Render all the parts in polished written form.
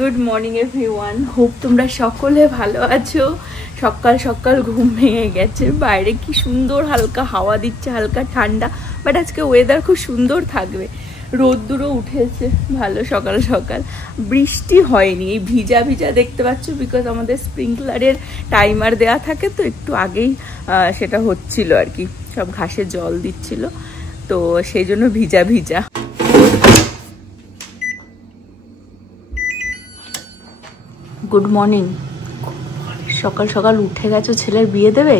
Good morning everyone, hope তোমরা সকলে ভালো আছো। সকাল সকাল ঘুম ভেঙে গেছে, বাইরে কি সুন্দর হালকা হাওয়া দিচ্ছে, হালকা ঠান্ডা। বাট আজকে ওয়েদার খুব সুন্দর থাকবে, রোদ্দুরও উঠেছে ভালো সকাল সকাল। বৃষ্টি হয়নি, এই ভিজা ভিজা দেখতে পাচ্ছ, বিকজ আমাদের স্প্রিংকলারের টাইমার দেওয়া থাকে, তো একটু আগেই সেটা হচ্ছিল আর কি, সব ঘাসে জল দিচ্ছিল, তো সেই জন্য ভিজা ভিজা। Good morning. সকাল সকাল উঠে গেছো, ছেলের বিয়ে দেবে?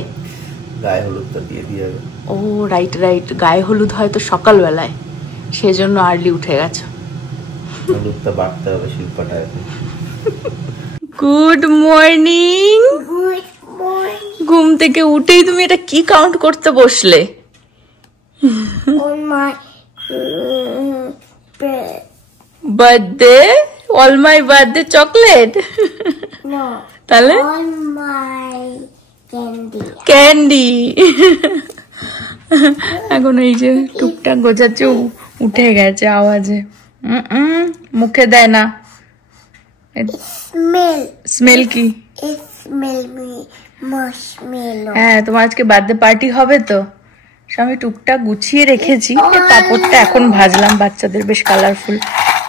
গায়ে হলুদটা দিয়ে দিয়ে যাবে। ও রাইট রাইট, গায়ে হলুদ হয়তো সকালবেলায়, সেই জন্য আর্লি উঠে গেছো। হলুদটা বাড়তে হবে শিল্পাটায়। Good morning. ঘুম থেকে উঠেই তুমি এটা কি কাউন্ট করতে বসলে? Birthday, all my birthday chocolate? তাহলে ক্যান্ডি। এখন এই যে টুকটাক গোছাচ্ছে, উঠে গেছে আওয়াজে। মুখে দেয় না। স্মেল কি? হ্যাঁ, তোমার আজকে বার্থডে পার্টি হবে তো, আমি টুকটাক গুছিয়ে রেখেছি। পাপড়টা এখন ভাজলাম, বাচ্চাদের বেশ কালারফুল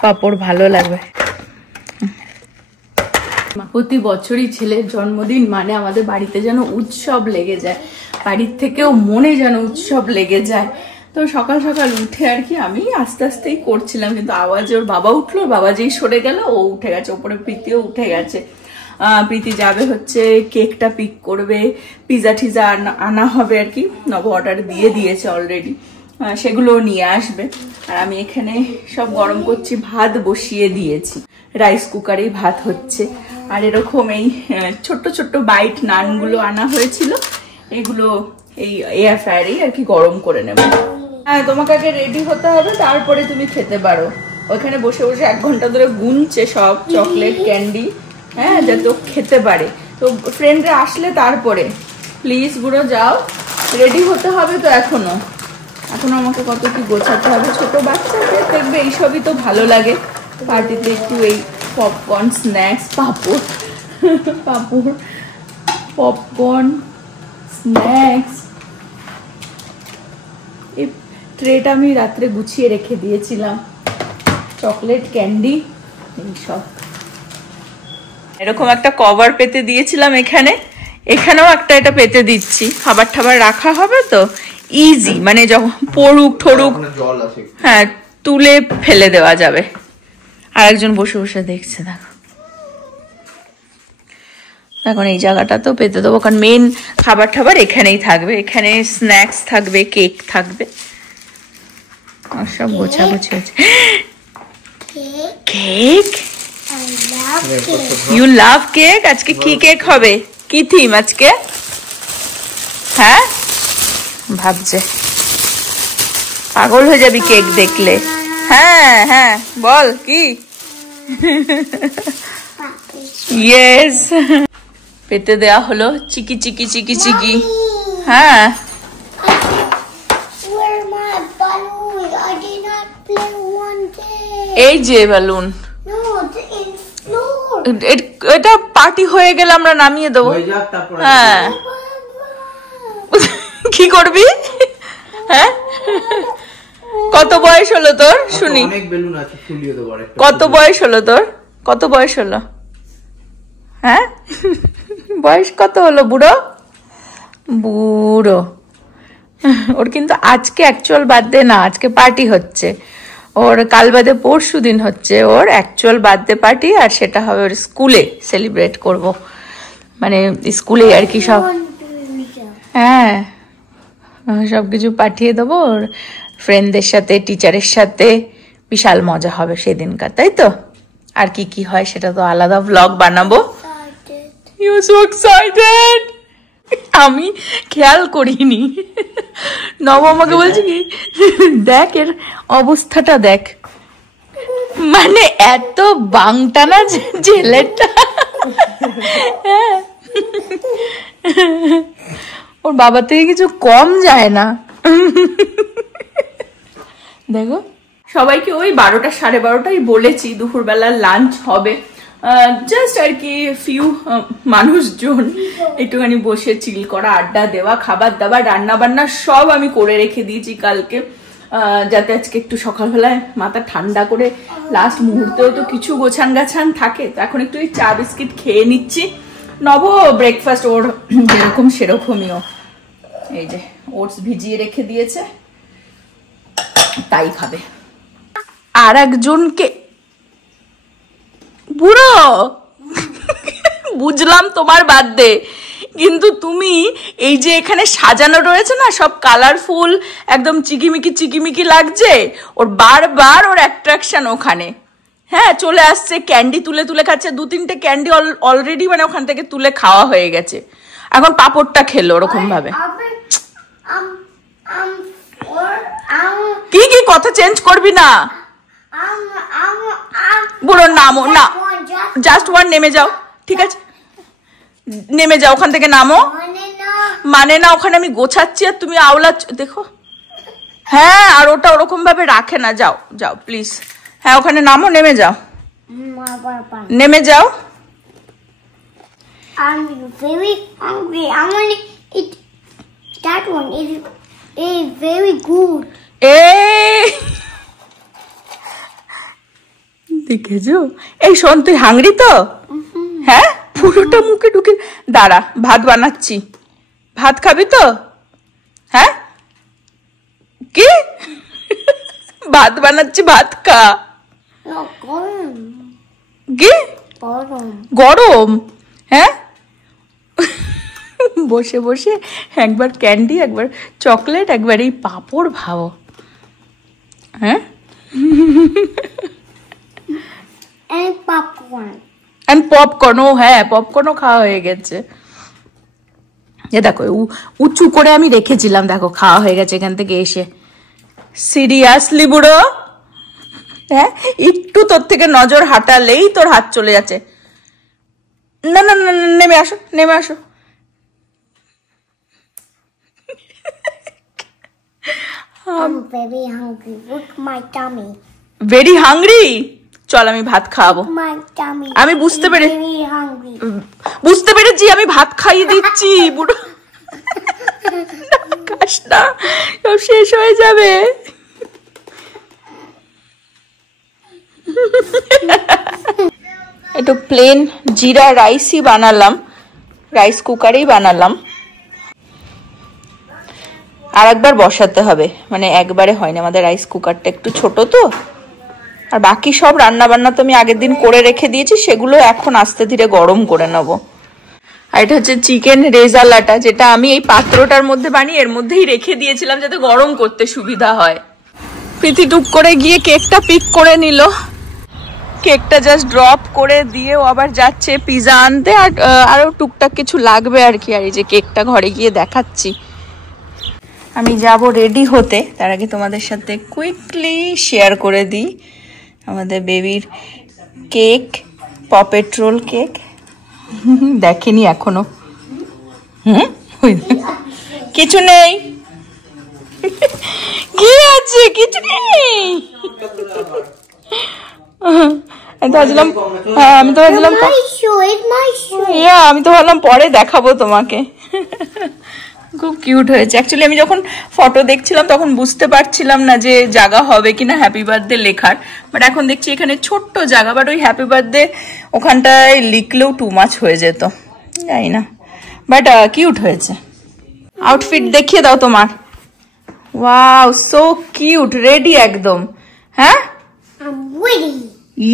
পাপড় ভালো লাগবে। প্রতি বছরই ছেলের জন্মদিন মানে আমাদের বাড়িতে যেন উৎসব লেগে যায়, বাড়ির থেকেও মনে যেন উৎসব লেগে যায়। তো সকাল সকাল উঠে আর কি আমি আস্তে আস্তেই করছিলাম, কিন্তু আওয়াজে ওর বাবা উঠলো, বাবা যেই সরে গেল ও উঠে গেছে, ওপরে প্রীতিও উঠে গেছে। প্রীতি যাবে হচ্ছে কেকটা পিক করবে, পিজা টিজা আনা হবে আর কি, নব অর্ডার দিয়ে দিয়েছে অলরেডি, সেগুলো নিয়ে আসবে। আর আমি এখানে সব গরম করছি, ভাত বসিয়ে দিয়েছি, রাইস কুকারেই ভাত হচ্ছে। আর এরকম এই ছোট্ট ছোট্ট বাইট নানগুলো আনা হয়েছিল, এগুলো এই এয়ার ফ্রায়ারেই আর কি গরম করে নেব। হ্যাঁ, তোমাকে আগে রেডি হতে হবে, তারপরে তুমি খেতে পারো। ওইখানে বসে বসে 1 ঘন্টা ধরে গুনছে সব চকলেট ক্যান্ডি, হ্যাঁ, যাতে ও খেতে পারে। তো ফ্রেন্ডরা আসলে তারপরে প্লিজ বুড়ো যাও, রেডি হতে হবে তো। এখনো আমাকে কত কি গোছাতে হবে। ছোট বাচ্চাদের দেখবে এইসবই তো ভালো লাগে, পার্টিতে একটু এই পপকর্ন স্ন্যাক্স, পপকর্ন স্ন্যাক্স। এই ট্রেটা আমি রাত্রে গুছিয়ে রেখে দিয়েছিলাম, চকলেট ক্যান্ডি এইসব। এরকম একটা কভার পেতে দিয়েছিলাম এখানেও একটা এটা পেতে দিচ্ছি, খাবার টাবার রাখা হবে তো ইজি, মানে যখন পড়ুক ঠড়ুক, হ্যাঁ, তুলে ফেলে দেওয়া যাবে। আর একজন বসে বসে দেখছে, দেখো এখন এই জায়গাটা তো পেতে দেবো, কারণ মেন খাবার টাবার এখানেই থাকবে, এখানে স্ন্যাক্স থাকবে, কেক থাকবে, আর সব গোছাগুছি আছে। Cake, you love cake. আজকে কি কেক হবে, কি থিম আজকে? হ্যাঁ, ভাবছে পাগল হয়ে যাবি কেক দেখলে। হ্যাঁ হ্যাঁ, বল কি? ইয়েস, পেতে দেয়া হলো চিকি চিকি চিকি চিকি। হ্যাঁ, এই যে বেলুন, এটা পার্টি হয়ে গেলে আমরা নামিয়ে দেবো। হ্যাঁ, কি করবি? হ্যাঁ, কত বয়স হলো তোর শুনি? কত বয়স হলো তোর? কত বয়স হলো? হ্যাঁ, বয়স কত হলো বুড়ো? বুড়ো। ওর কিন্তু আজকে অ্যাকচুয়াল বার্থডে না, আজকে পার্টি হচ্ছে ওর, কাল বাদে পরশু দিন হচ্ছে ওর অ্যাকচুয়াল বার্থডে পার্টি, আর সেটা হবে ওর স্কুলে সেলিব্রেট করব, মানে স্কুলে আর কি সব। হ্যাঁ, সবকিছু পাঠিয়ে দেবো ওর ফ্রেন্ডদের সাথে, টিচারের সাথে, বিশাল মজা হবে সেদিনকার, তাই তো? আর কি কি হয় সেটা তো আলাদা ব্লগ বানাবো। ইউ সো এক্সাইটেড, আমি খেয়াল করিনি। নব আমাকে বলছি কি, দেখ এর অবস্থাটা দেখ, মানে এত বাংটানা ছেলেটা। ওর বাবা থেকে কিছু কম যায় না। দেখো, সবাইকে ওই 12টা 12:30 বলেছি দুপুরবেলা লাঞ্চ হবে, জাস্ট আর কি ফিউ মানুষজন একটুখানি বসে চিল করা, আড্ডা দেওয়া, খাবার দাবার, রান্না বান্না সব আমি করে রেখে দিয়েছি কালকে, যাতে আজকে একটু সকালবেলায় মাথা ঠান্ডা করে লাস্ট মুহূর্তেও তো কিছু গোছান গাছান থাকে। তো এখন একটু চা বিস্কিট খেয়ে নিচ্ছি। নব ব্রেকফাস্ট ওর যেরকম সেরকমইও, এই যে ওটস ভিজিয়ে রেখে দিয়েছে, তাই খাবে। আর একজনকে বুড়ো বুঝলাম তোমার বার্থডে, কিন্তু তুমি এই যে এখানে সাজানো রয়েছে না সব কালারফুল, একদম চিকিমিকি চিকিমিকি লাগছে, ওর বারবার ওর অ্যাট্রাকশন ওখানে। হ্যাঁ, চলে আসছে, ক্যান্ডি তুলে তুলে খাচ্ছে, 2-3টে ক্যান্ডি অলরেডি মানে ওখান থেকে তুলে খাওয়া হয়ে গেছে, এখন পাপড়টা খেলো ওরকম ভাবে। কি কি কথা চেঞ্জ করবি না বুড়োর নামও না, জাস্ট ওয়ান, নেমে যাও, ঠিক আছে নেমে যাও ওখান থেকে, নামো। মানে না, ওখানে আমি গোছাচ্ছি আর তুমি আওলা দেখো। হ্যাঁ, আর ওটা ওরকম ভাবে রাখে না, যাও যাও প্লিজ। হ্যাঁ, ওখানে নামো, নেমে যাও, নেমে যাও। I'm very hungry. I want to eat that one. It is very good. দেখেছো? এই শোন, তুই হাংরি তো? হ্যাঁ, পুরোটা মুখে ঢুকে দাঁড়া, ভাত বানাচ্ছি, ভাত খাবি তো? হ্যাঁ, কি ভাত বানাচ্ছি, ভাত খা। কি গরম? হ্যাঁ, বসে বসে একবার ক্যান্ডি, একবার চকলেট, একবার এই পাপড় ভাও। হ্যাঁ, And popcorn. And popcorn, ও হ্যাঁ, পপকর্নও খাওয়া হয়ে গেছে। এ দেখো, উঁচু করে আমি রেখেছিলাম, দেখো খাওয়া হয়ে গেছে এখান থেকে এসে। সিরিয়াসলি বুড়ো? হ্যাঁ, একটু তোর থেকে নজর হাঁটালেই তোর হাত চলে যাচ্ছে। না না না, নেমে আসো, নেমে আসো। I'm very hungry. Look my tummy. Very hungry? চল আমি ভাত খাওয়াবো। My tummy. আমি বুঝতে পেরেছি, Very hungry. বুঝতে পেরেছি, আমি ভাত খাইয়ে দিচ্ছি বুড়ো। খাস না, সব শেষ হয়ে যাবে। একটু প্লেন জিরা রাইসই বানালাম, রাইস কুকারেই বানালাম। আর একবার বসাতে হবে, মানে একবারে হয় না, আমাদের রাইস কুকারটা একটু ছোট তো। আর বাকি সব রান্না বান্না তো আমি আগের দিন করে রেখে দিয়েছি, সেগুলো এখন আস্তে ধীরে গরম করে নেব। আর এটা হচ্ছে চিকেন রেজালাটা, যেটা আমি এই পাত্রটার মধ্যে বানিয়ে এর মধ্যেই রেখে দিয়েছিলাম যাতে গরম করতে সুবিধা হয়। প্রীতি টুক করে গিয়ে কেকটা পিক করে নিল, কেকটা জাস্ট ড্রপ করে দিয়েও আবার যাচ্ছে পিজা আনতে, আর আরো টুকটাক কিছু লাগবে আর কি। আর এই যে কেকটা ঘরে গিয়ে দেখাচ্ছি। আমি যাব রেডি হতে, তার আগে তোমাদের সাথে কুইকলি শেয়ার করে দিই আমাদের বেবির কেক, পপেট রোল কেক। দেখেনি এখনো। কিছু নেই, কি আছে? কিছু নেই। আমি তো ভাবছিলাম, হ্যাঁ আমি তো ভাবছিলাম, আমি তো ভাবলাম পরে দেখাবো তোমাকে। খুব কিউট হয়েছে। অ্যাকচুয়ালি আমি যখন ফটো দেখছিলাম তখন বুঝতে পারছিলাম না যে জায়গা হবে কিনা হ্যাপি বার্থডে লেখার, বাট এখন দেখছি এখানে ছোট্ট জায়গা, বাট ওই হ্যাপি বার্থডে ওখানটায় লিখলেও টু মাচ হয়ে যেত, জানি না, বাট কিউট হয়েছে। আউটফিট দেখিয়ে দাও তোমার। ওয়াও, সো কিউট, রেডি একদম। হ্যাঁ, I'm ready.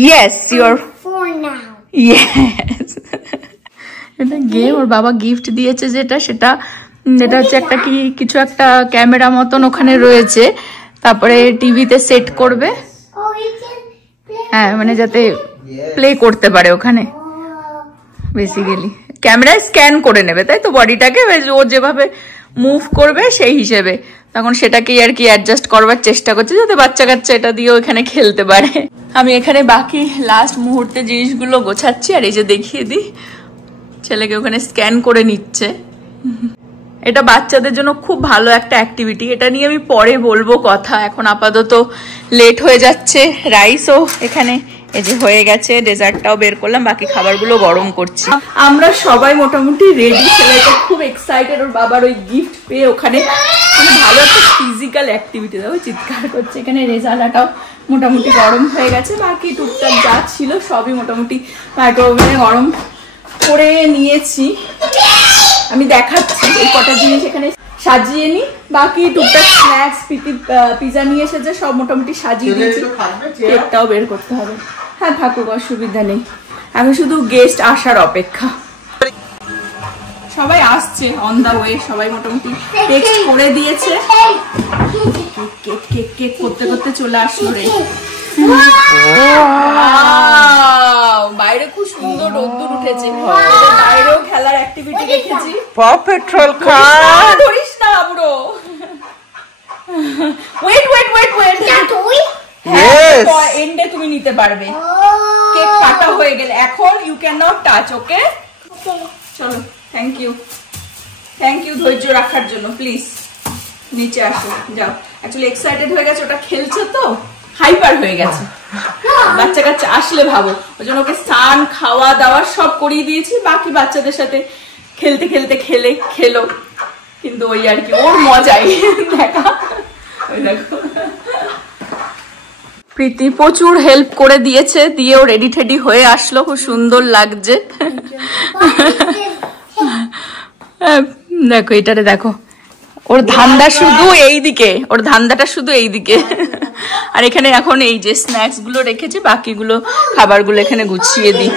Yes, your For now. Yes. এটা ওর বাবা গিফট দিয়েছে, যেটা সেটা এটা হচ্ছে একটা কি কিছু একটা ক্যামেরা মতন ওখানে রয়েছে, তারপরে টিভিতে সেট করবে। Oh, you can play. হ্যাঁ, মানে যাতে প্লে করতে পারে ওখানে। বেসিক্যালি ক্যামেরায় স্ক্যান করে নেবে, তাই তো বডিটাকে, ও যেভাবে মুভ করবে সেই হিসেবে তখন সেটাকেই আর কি অ্যাডজাস্ট করবার চেষ্টা করছে, যাতে বাচ্চা কাচ্চা এটা দিয়েও এখানে খেলতে পারে। আমি এখানে বাকি লাস্ট মুহূর্তে জিনিসগুলো গোছাচ্ছি, আর এই যে দেখিয়ে দিই, ছেলেকে ওখানে স্ক্যান করে নিচ্ছে। এটা বাচ্চাদের জন্য খুব ভালো একটা অ্যাক্টিভিটি, এটা নিয়ে আমি পরে বলবো কথা, এখন আপাতত লেট হয়ে যাচ্ছে। রাইসও এখানে এই যে হয়ে গেছে, ডেজার্টটাও বের করলাম, বাকি খাবারগুলো গরম করছি। আমরা সবাই মোটামুটি রেডি, ছেলেটা খুব এক্সাইটেড ওর বাবার ওই গিফট পেয়ে। ওখানে ভালো একটা ফিজিক্যাল অ্যাক্টিভিটি, দেখো চিৎকার করছে। এখানে রেজালাটাও মোটামুটি গরম হয়ে গেছে, বাকি টুকটাক যা ছিল সবই মোটামুটি মাইক্রোওভেনে গরম করে নিয়েছি। আমি দেখাচ্ছি এই কটা জিনিস এখানে সাজিয়ে নি, বাকি টুকটাক স্ন্যাক্স, পিজা নিয়ে এসেছে, সব মোটামুটি সাজিয়ে দিয়েছি। কেকটাও বের করতে হবে। হ্যাঁ থাকুক, অসুবিধা নেই, আমি শুধু গেস্ট আসার অপেক্ষা। সবাই আসছে অন দা ওয়ে, সবাই মোটামুটি টেক্সট করে দিয়েছে। কেক কেক কেক করতে করতে চলে আসলো রে। বাইরে খুব সুন্দর রোদ্দুর উঠেছে, বাইরেও খেলার অ্যাক্টিভিটি রেখেছি। পাও পেট্রোল খা, ধরিস না bro. Wait wait wait wait, এন্ডে তুমি নিতে পারবে। কেক কাটা হয়ে গেলে এখন you can not touch, okay? চলো, থ্যাংক ইউ ধৈর্য রাখার জন্য। প্লিজ নিচে আসো, যাও। অ্যাকচুয়ালি এক্সাইটেড হয়ে গেছে, ওটা খেলছে তো হাইপার হয়ে গেছে। বাচ্চা কাচ্চা আসলে ভাবো, ওই জন্য ওকে স্নান খাওয়া দাওয়া সব করিয়ে দিয়েছি, বাকি বাচ্চাদের সাথে খেলতে খেলতে খেলো, কিন্তু ওই আর কি ওর মজাই দেখা। ওই দেখো প্রীতি প্রচুর হেল্প করে দিয়েছে, দিয়েও রেডি টেডি হয়ে আসলো, খুব সুন্দর লাগছে। দেখো এটারে দেখো, ওর ধান্দা শুধু এইদিকে, ওর ধান্দাটা শুধু এইদিকে। আর এখানে এখন এই যে স্ন্যাক্স গুলো রেখেছি, বাকিগুলো খাবারগুলো এখানে গুছিয়ে দিই।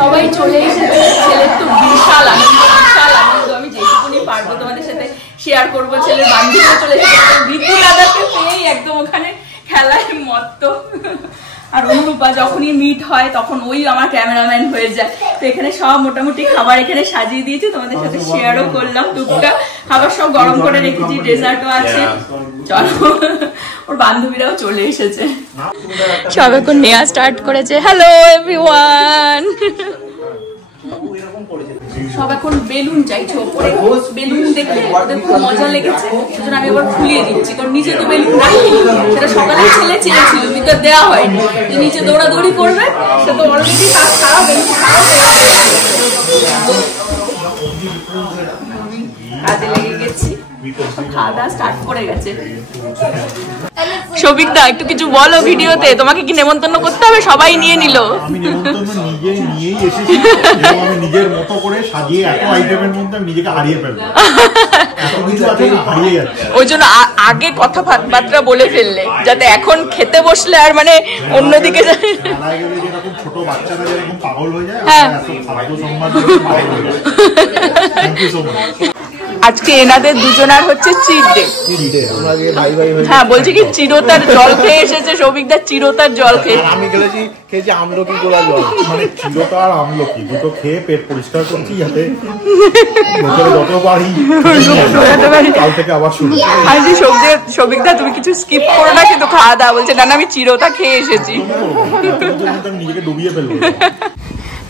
সবাই চলে এসেছে, ছেলের তো বিশাল আনন্দ। আমি যেটুকুনি পারবো তোমাদের সাথে শেয়ার করবো। ছেলের বান্ধবীরা চলে এসেছে, ঋতু দাদাকে পেয়েই একদম ওখানে খেলায় মত্ত। আর অনুরূপা যখনই মিট হয় তখন ওই আমার ক্যামেরাম্যান হয়ে যায়। তো এখানে সব মোটামুটি খাবার এখানে সাজিয়ে দিয়েছি, তোমাদের সাথে শেয়ারও করলাম। টুকটাক খাবার সব গরম করে রেখেছি, ডেজার্টও আছে। চলো, ওর বান্ধবীরাও চলে এসেছে, সব এখন নেওয়া স্টার্ট করেছে। হ্যালো এভরিওয়ান, সব এখন বেলুন চাইছে ওপরে। বেলুন দেখে ওদের খুব মজা লেগেছে, সেজন্য আমি আবার ফুলিয়ে দিচ্ছি, কারণ নিচে তো বেলুন রাখিনি। সেটা সকালে ছেলে চেয়েছিল, কিন্তু দেওয়া হয়নি। নিচে দৌড়াদৌড়ি করবে, সে তো অলরেডি কাজ খারাপ, বেলুন কাজে লেগে গেছি, খাওয়া দাওয়া স্টার্ট করে গেছে। সৌভিকদা একটু কিছু বলো ভিডিওতে, তোমাকে কি নেমন্তন্ন করতে হবে? সবাই নিয়ে নিল। আমি নেমন্তন্ন নিয়েই এসেছি, এবং আমি নিজের মতো করে সাজিয়ে এত আইটেমের মধ্যে আমি নিজেকে হারিয়ে ফেলবো। এত কিছু আছে না, হারিয়ে যাচ্ছে। ওই জন্য আগে কথাবার্তা বলে ফেললে, যাতে এখন খেতে বসলে আর মানে অন্যদিকে খেলায় গেলে যেরকম ছোট বাচ্চারা যেরকম পাগল হয়ে যায়, এত খাদ্য সম্মান পাগল হয়ে যায়। Thank you so much. আজকে এনাদের দুজনার হচ্ছে চিট ডে। হ্যাঁ, বলছি কি চিরতার জল খেয়ে এসেছে সৌভিকদার, চিরতার জল খেয়ে। আমি খেয়েছি আমলকি গোলা জল, মানে চিরতা আর আমলকি দুটো খেয়ে পেট পরিষ্কার করছি, যাতে যত পারি কাল থেকে আবার শুরু। আজকে সৌভিকদা তুমি কিছু স্কিপ করো না, কিন্তু খাওয়া দাওয়া। বলছে না আমি চিরতা খেয়ে এসেছি। নিজেকে ডুবিয়ে ফেলবো।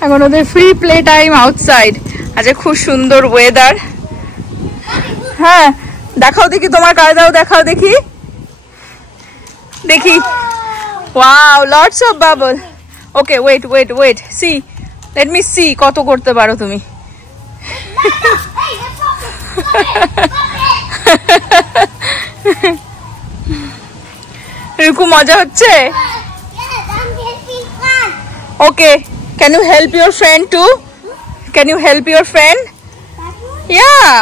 এখন ওদের ফ্রি প্লে টাইম আউটসাইড। আজকে খুব সুন্দর ওয়েদার। হ্যাঁ দেখাও দেখি, তোমার কায়দাও দেখাও দেখি। Wow, lots of bubble. Okay wait wait wait, see let me see কত করতে পারো তুমি। রিকু মজা হচ্ছে? Okay, can you help your friend too? Can you help your friend? Yeah.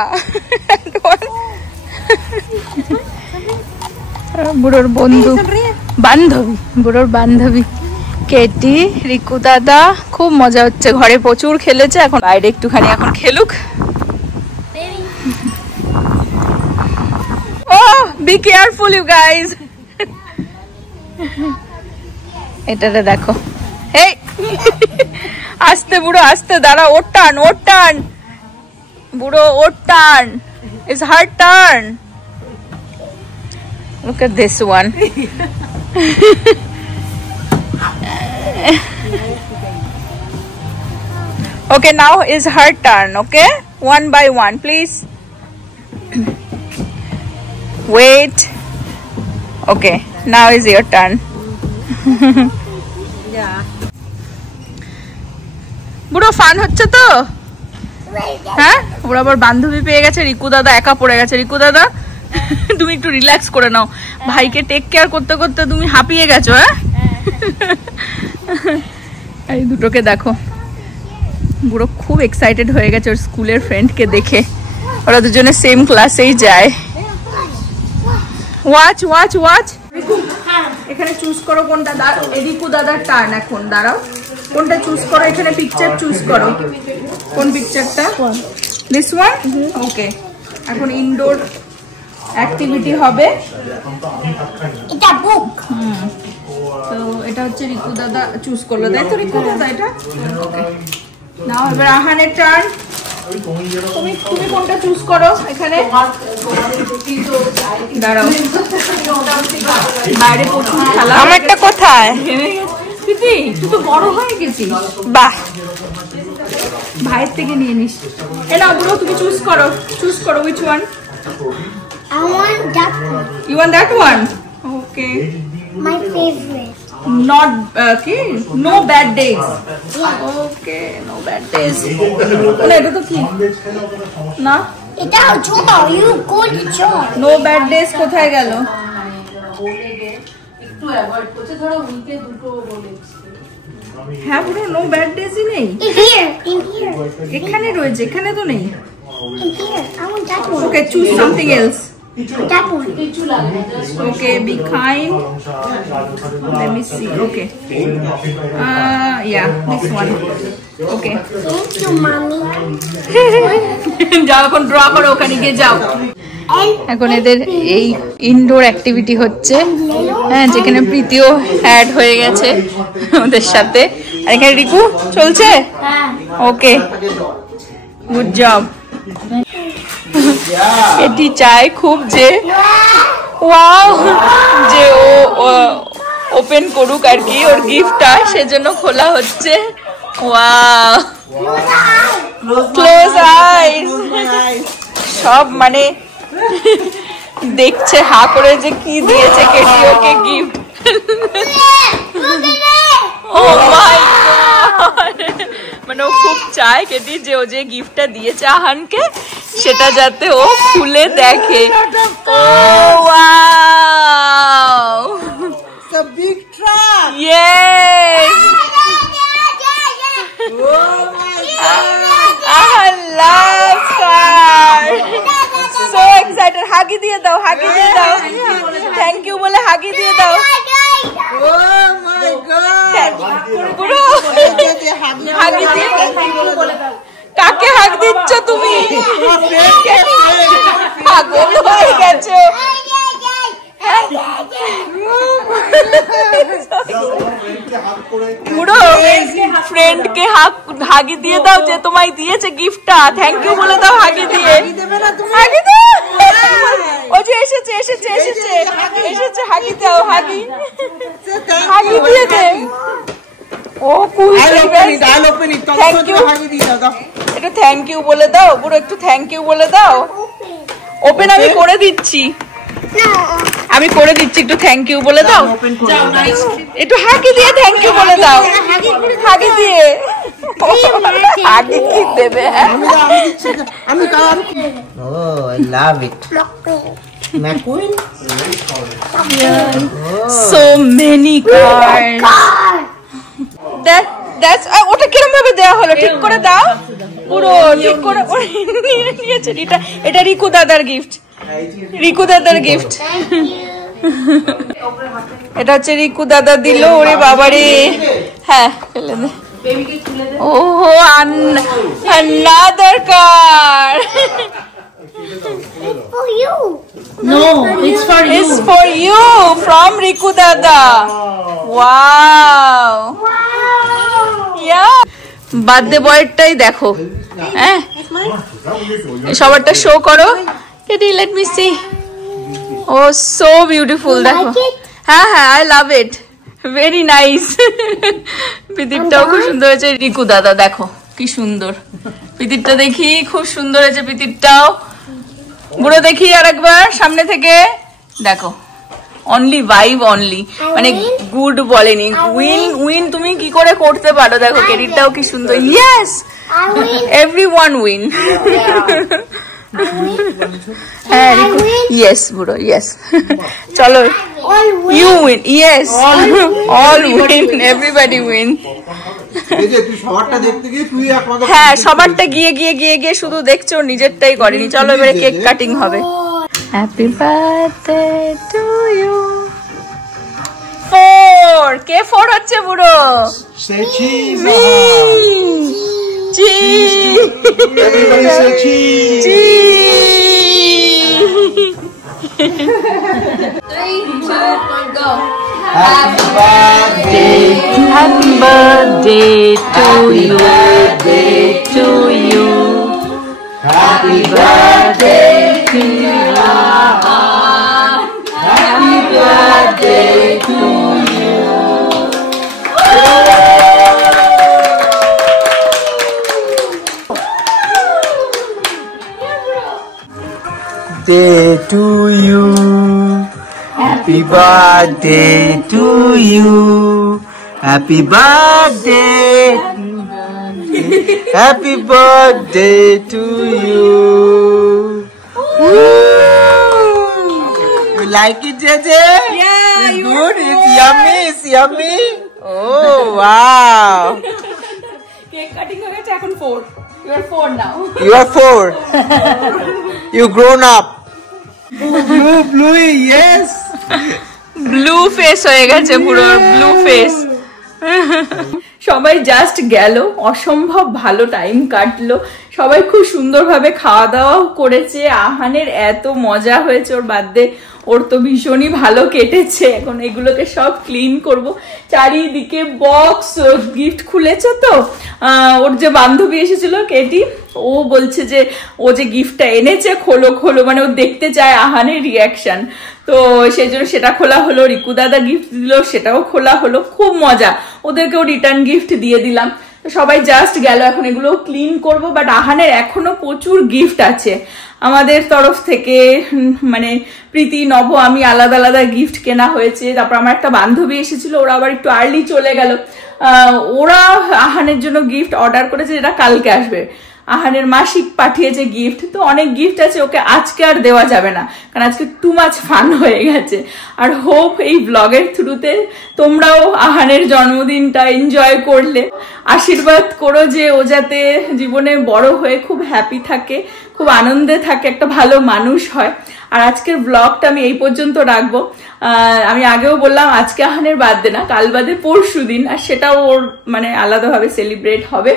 বুড়োর বান্ধবী কেটি, রিকু দাদা, খুব মজা হচ্ছে। ঘরে প্রচুর খেলেছে, এখন বাইরে একটুখানি এখন খেলুক। Oh, be careful you guys. এটাতে দেখো, hey আস্তে বুড়ো আস্তে, দাঁড়া, ওর টার্ন বুড়ো, ওর turn, it's her turn. Look at this one. Okay, now is her turn. Okay, one by one, please. Wait. Okay, now is your turn. বুড়ো ফান হচ্ছে তো? হ্যাঁ, ওরা আবার বান্ধবী পেয়ে গেছে। রিকু দাদা একা পড়ে গেছে। রিকু দাদা তুমি একটু রিল্যাক্স করে নাও, ভাইকে টেক কেয়ার করতে করতে তুমি হাঁপিয়ে গেছো। হ্যাঁ, এই দুটোকে দেখো, বুড়ো খুব এক্সাইটেড হয়ে গেছে ওর স্কুলের ফ্রেন্ডকে দেখে। ওরা দুজনে সেম ক্লাসেই যায়। ওয়াচ ওয়াচ ওয়াচ, এখানে চুজ করো কোনটা। রিকু দাদার টার্ন এখন, দাঁড়াও, কোনটা চুজ করো, এখানে পিকচার চুজ করো। কোন পিকচারটা? This one. ওকে, এখন ইনডোর অ্যাক্টিভিটি হবে। এটা বুক। তো এটা হচ্ছে রিকু দাদা চুজ করলো, তাই তো রিকু দাদা এটা? ওকে, নাও এবার আহানের টার্ন। তুমি কোনটা চুজ করো এখানে? দাঁড়াও, বাইরে প্রচুর খেলা। আমারটা কোথায়? দিদি তুই তো বড় হয়ে গেছিস। বাহ, ভাইয়ের থেকে নিয়ে নিস। এ নাও বুড়ো, তুমি চুজ করো which one? I want that one. You want that one? Okay. My favorite. Not okay. No bad days. Okay, no bad days. না এটা তো কি না? এটা ছোট, you go to church. No bad days কোথায় গেল? একটু অ্যাভয়েড করছে, ধরো উইকে দুটো বলেছে। হ্যাঁ পুরো no bad days ই নেই। In here. এখানে রয়েছে, এখানে তো নেই। In here. I want that one. Okay, choose something else. That one. কিছু লাগবে না, just Okay, be kind. Let me see. Okay. Yeah, this one. Okay. Thank you, mommy. যাও এখন ড্র করো, ওখানে গিয়ে যাও। And এখন এদের এই ইনডোর অ্যাক্টিভিটি হচ্ছে, হ্যাঁ, যেখানে প্রীতিও অ্যাড হয়ে গেছে ওদের সাথে। আর এখানে রিকু চলছে। ওকে, গুড জব। এটি চায় খুব যে ওয়াও, যে ও ওপেন করুক আর কি ওর গিফটটা, সেজন্য খোলা হচ্ছে। ওয়াও, ক্লোজ আইজ। সব মানে দেখছে হা করে যে কি দিয়েছে কেটি ওকে গিফট। ও মাই গড, মানে ও খুব চায় কেটি যে ও যে গিফটটা দিয়েছে আহানকে সেটা যাতে ও খুলে দেখে। Oh wow, It's a big truck. Yes, Ahaan loves car. So excited. Huggy দিয়ে দাও, হাগি দিয়ে দাও, থ্যাংক ইউ বলে হাগি দিয়ে দাও। Oh my God. পুরো হাগি দিয়ে দাও। কাকে হাগ দিচ্ছ তুমি? পাগল হয়ে গেছো। পুরো ফ্রেন্ডকে হাগি দিয়ে দাও যে তোমায় দিয়েছে গিফটটা, থ্যাংক ইউ বলে দাও হাগি দিয়ে। হাগি দাও, ও যে এসেছে এসেছে এসেছে এসেছে, হাগি দাও, হাগি হাগি দিয়ে দে। ও কুল, থ্যাংক ইউ, একটু থ্যাংক ইউ বলে দাও পুরো, একটু থ্যাংক ইউ বলে দাও। ওপেন আমি করে দিচ্ছি, আমি করে দিচ্ছি, একটু থ্যাংক ইউ বলে দাও, একটু হাগি দিয়ে থ্যাংক ইউ বলে দাও, হাগি দিয়ে। হাগি কি দেবে? Oh, I love it. McQueen. So many cards. That's ওটা কিরকম ভাবে দেওয়া হলো? ঠিক করে দাও পুরো, ঠিক করে নিয়েছে। এটা রিকু দাদার গিফট, রিকু দাদার গিফট। এটা হচ্ছে রিকু দাদা দিল। ওরে বাবারে, হ্যাঁ ফেলে দে। ওহো, another card. for you. No, it's for you. It's for you from Riku Dada. Wow. Wow. Birthday বয়েরটাই দেখো, হ্যাঁ সবারটা শো করো। কেটি লেট মি সি। ও সো বিউটিফুল দেখো। হ্যাঁ হ্যাঁ, I love it, very nice. পিতিরটাও খুব সুন্দর হয়েছে। রিকু দাদা দেখো কি সুন্দর, পিতিরটা দেখি খুব সুন্দর হয়েছে পিতিরটাও। বুড়ো দেখি আরেকবার সামনে থেকে দেখো, অনলি ভাইব অনলি, মানে গুড বলেনি। উইন তুমি কি করে করতে পারো, দেখো ক্রেডিটটাও কি সুন্দর। Yes, everyone win. হ্যাঁ ইয়েস বুড়ো, ইয়েস। চলো you win, yes all win, everybody win. হ্যাঁ সবারটা গিয়ে গিয়ে গিয়ে গিয়ে শুধু দেখছো, নিজেরটাই করেনি। চলো এবারে কেক কাটিং হবে। Happy birthday to you. 4 কে 4 হচ্ছে বুড়ো? Happy birthday to you, to you. Happy birthday to you. Happy birthday to you. Day to you. Happy birthday to you. Happy birthday. Happy birthday to you. Woo! You like it, JJ? Yeah, It's good. It's yummy. It's yummy. Oh wow! Cake cutting হয়ে গেছে, এখন 4. You are 4 now. You are 4. You grown up. Blue, yes. Blue face হয়ে গেছে পুরো, blue face. সবাই just গেল, অসম্ভব ভালো টাইম কাটলো। সবাই খুব সুন্দরভাবে খাওয়া দাওয়াও করেছে। আহানের এত মজা হয়েছে ওর বার্থডে, ওর তো ভীষণই ভালো কেটেছে। এখন এগুলোকে সব ক্লিন করব। চারিদিকে বক্স, গিফট খুলেছে তো। ওর যে বান্ধবী এসেছিল কেটি, ও বলছে যে ও যে গিফটটা এনেছে খোলো খোলো, মানে ও দেখতে চায় আহানের রিয়াকশন। তো সেই জন্য সেটা খোলা হলো। রিকু দাদা গিফট দিল, সেটাও খোলা হলো। খুব মজা, ওদেরকেও রিটার্ন গিফট দিয়ে দিলাম। তো সবাই জাস্ট গেল, এখন এগুলো ক্লিন করব। বাট আহানের এখনো প্রচুর গিফট আছে আমাদের তরফ থেকে, মানে প্রীতি, নব, আমি আলাদা আলাদা গিফট কেনা হয়েছে। তারপর আমার একটা বান্ধবী এসেছিল, ওরা আবার একটু আর্লি চলে গেল। ওরা আহানের জন্য গিফট অর্ডার করেছে, যেটা কালকে আসবে। আহানের মাসিক পাঠিয়েছে গিফট, তো অনেক গিফট আছে, ওকে আজকে আর দেওয়া যাবে না, কারণ আজকে টু মাচ ফান হয়ে গেছে। আর হোপ এই ব্লগের থ্রুতে তোমরাও আহানের জন্মদিনটা এনজয় করলে। আশীর্বাদ করো যে ও যাতে জীবনে বড় হয়ে খুব হ্যাপি থাকে, খুব আনন্দে থাকে, একটা ভালো মানুষ হয়। আর আজকের ব্লগটা আমি এই পর্যন্ত রাখবো। আমি আগেও বললাম আজকে আহানের বার্থডে না, কাল বাদে পরশু দিন, আর সেটাও ওর মানে আলাদাভাবে সেলিব্রেট হবে।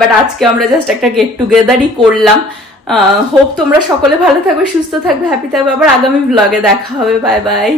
বাট আজকে আমরা জাস্ট একটা গেট টুগেদারই করলাম। হোপ তোমরা সকলে ভালো থাকবে, সুস্থ থাকবে, হ্যাপি থাকবে। আবার আগামী ব্লগে দেখা হবে। Bye bye.